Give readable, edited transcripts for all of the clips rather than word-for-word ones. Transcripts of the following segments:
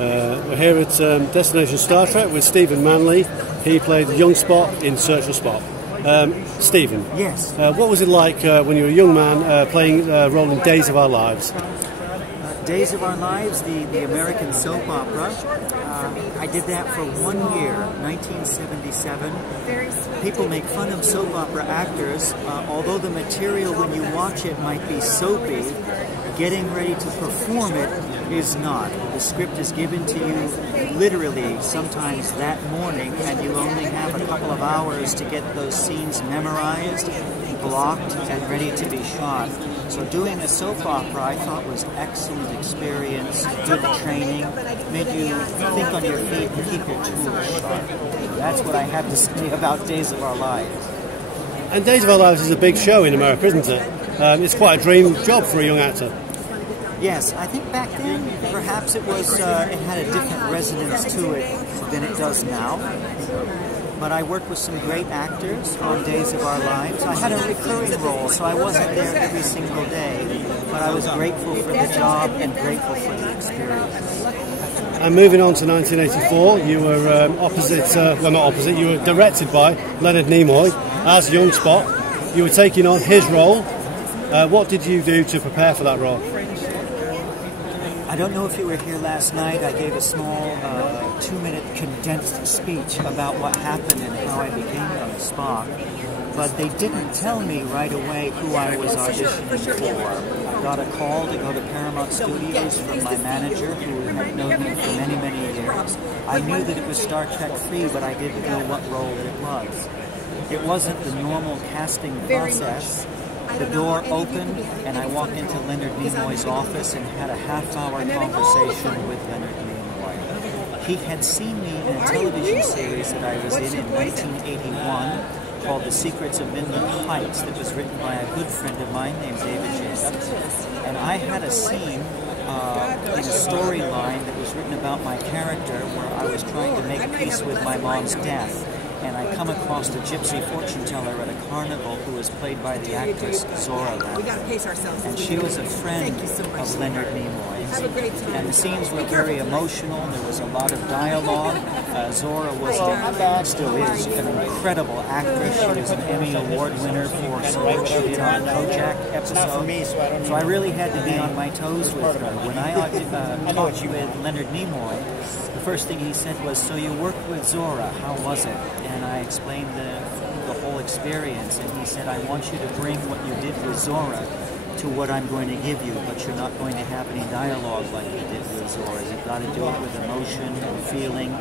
We're here at Destination Star Trek with Stephen Manley. He played young Spock in Search for Spock. Stephen, yes. What was it like when you were a young man playing a role in Days of Our Lives? Days of Our Lives, the American soap opera. I did that for 1 year, 1977. People make fun of soap opera actors, although the material when you watch it might be soapy, getting ready to perform it is not. The script is given to you literally sometimes that morning, and you only have a couple of hours to get those scenes memorized, blocked, and ready to be shot. So doing a soap opera I thought was excellent experience, good training, made you think on your feet and keep your tools sharp. That's what I have to say about Days of Our Lives. And Days of Our Lives is a big show in America, isn't it? It's quite a dream job for a young actor. Yes, I think back then perhaps it was it had a different resonance to it than it does now. But I worked with some great actors on Days of Our Lives. I had a recurring role, so I wasn't there every single day, but I was grateful for the job and grateful for the experience. And moving on to 1984, you were well, not opposite, you were directed by Leonard Nimoy as young Spock. You were taking on his role. What did you do to prepare for that role? I don't know if you were here last night. I gave a small 2-minute condensed speech about what happened and how I became young Spock. But they didn't tell me right away who I was auditioning for. I got a call to go to Paramount Studios from my manager, who had known me for many, many years. I knew that it was Star Trek 3, but I didn't know what role it was. It wasn't the normal casting process. The door opened, and I walked into Leonard Nimoy's office and had a half-hour conversation with Leonard Nimoy. He had seen me in a television series that I was in 1981 called The Secrets of Manley Heights that was written by a good friend of mine named David Jacobs. And I had a scene in a storyline that was written about my character where I was trying to make peace with my mom's death. And I come across the gypsy fortune teller at a carnival who was played by the actress Zora. And she was a friend of Leonard Nimoy's. And the scenes were very emotional. There was a lot of dialogue. Zora was, still is, an incredible actress. She was an Emmy Award winner for some work she did on a Kojak episode. So I really had to be on my toes with her. When I talked with Leonard Nimoy, the first thing he said was, "So you worked with Zora, how was it?" And I explained the whole experience, and he said, "I want you to bring what you did with Zora to what I'm going to give you, but you're not going to have any dialogue like you did with Zora. You've got to do it with emotion and feeling,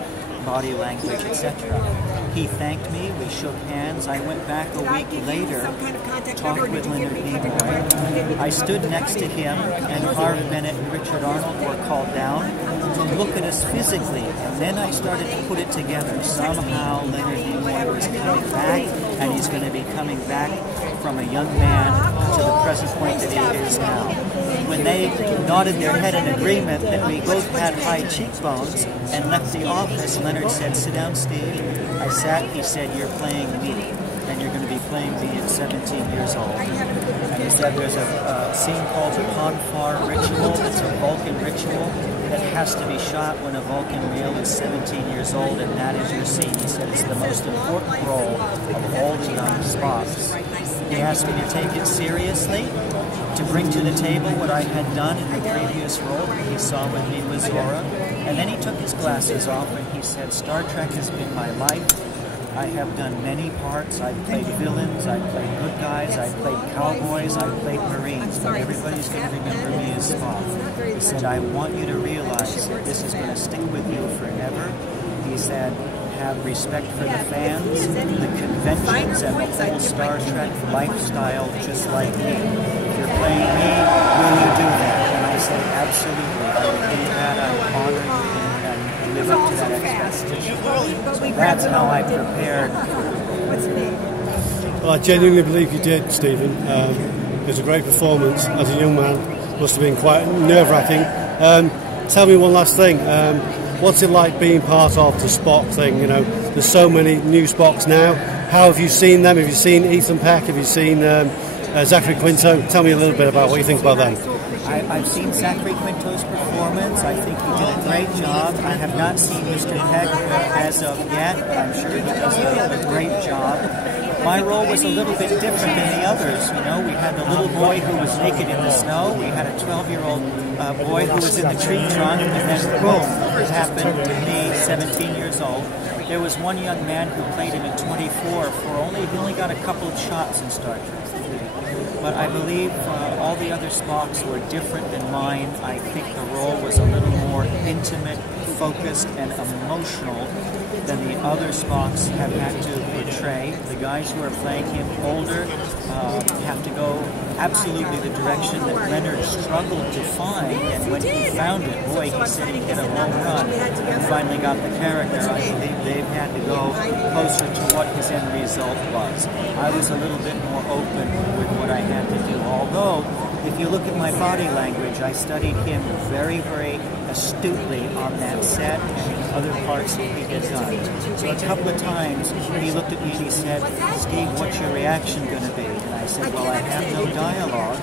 body language, etc." He thanked me, we shook hands. I went back a week later, talked with Leonard Nimoy. I stood next to him, and Harv Bennett and Richard Arnold were called down to look at us physically, and then I started to put it together. Somehow Leonard Nimoy was coming back, and he's going to be coming back from a young man to the present point that he is now. When they nodded their head in agreement that we both had high cheekbones and left the office, Leonard said, "Sit down, Steve." I sat, he said, "You're playing me, and you're going to be playing me at 17 years old." And he said, "There's a scene called the Ponfar Ritual. It's a Vulcan ritual that has to be shot when a Vulcan male is 17 years old, and that is your scene." He said, "It's the most important role of all the young Spocks." He asked me to take it seriously, to bring to the table what I had done in the previous role that he saw with me with Zora. And then he took his glasses off and he said, "Star Trek has been my life. I have done many parts. I've played villains, I've played good guys, I've played cowboys, I've played Marines, but everybody's going to remember me as Spock." He said, "I want you to realize that this is going to stick with you forever." He said, "Have respect for the fans, the conventions, and the whole Star Trek lifestyle just like me. If you're playing me, will you do that?" And I said, "Absolutely. I will do that. I will honor you and live up to that expectation." So that's how I prepared. Well, I genuinely believe you did, Stephen. It was a great performance as a young man. Must have been quite nerve-wracking. Tell me one last thing. What's it like being part of the Spock thing? You know, there's so many new Spocks now. How have you seen them? Have you seen Ethan Peck? Have you seen Zachary Quinto? Tell me a little bit about what you think about them. I've seen Zachary Quinto's performance. I think he did a great job. I have not seen Mr. Peck as of yet, but I'm sure he does a great job. My role was a little bit different than the others. You know, we had the little boy who was naked in the snow. We had a 12-year-old boy who was in the tree trunk, and then boom, it happened to me, 17 years old. There was one young man who played him at 24 he only got a couple of shots in Star Trek 3. But I believe all the other Spocks were different than mine. I think the role was a little more intimate, focused, and emotional than the other Spocks have had to portray. The guys who are playing him older have to go absolutely the direction that Leonard struggled to find, and when he found it, boy, he said he hit a home run and finally got the character. I believe they've had to go closer to what his end result was. I was a little bit more open with what I had to do, although if you look at my body language, I studied him very, very astutely on that set and in other parts that he had done. So a couple of times he looked at me and he said, "Steve, what's your reaction going to be?" And I said, "Well, I have no dialogue.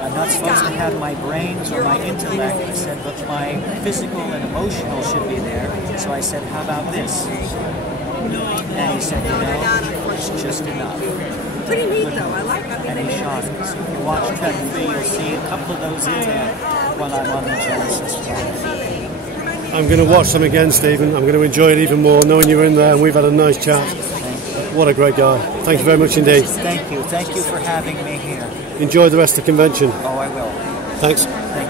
I'm not supposed to have my brains or my intellect." I said, "But my physical and emotional should be there." So I said, "How about this?" And he said, "You know, it's just enough." Pretty neat though, I like it. And he shot it. So if you watch Trek 3, you'll see a couple of those in there while I'm on the Genesis flight. I'm going to watch them again, Stephen. I'm going to enjoy it even more knowing you were in there and we've had a nice chat. What a great guy. Thank you very much indeed. Thank you. Thank you for having me here. Enjoy the rest of the convention. Oh, I will. Thanks. Thank you.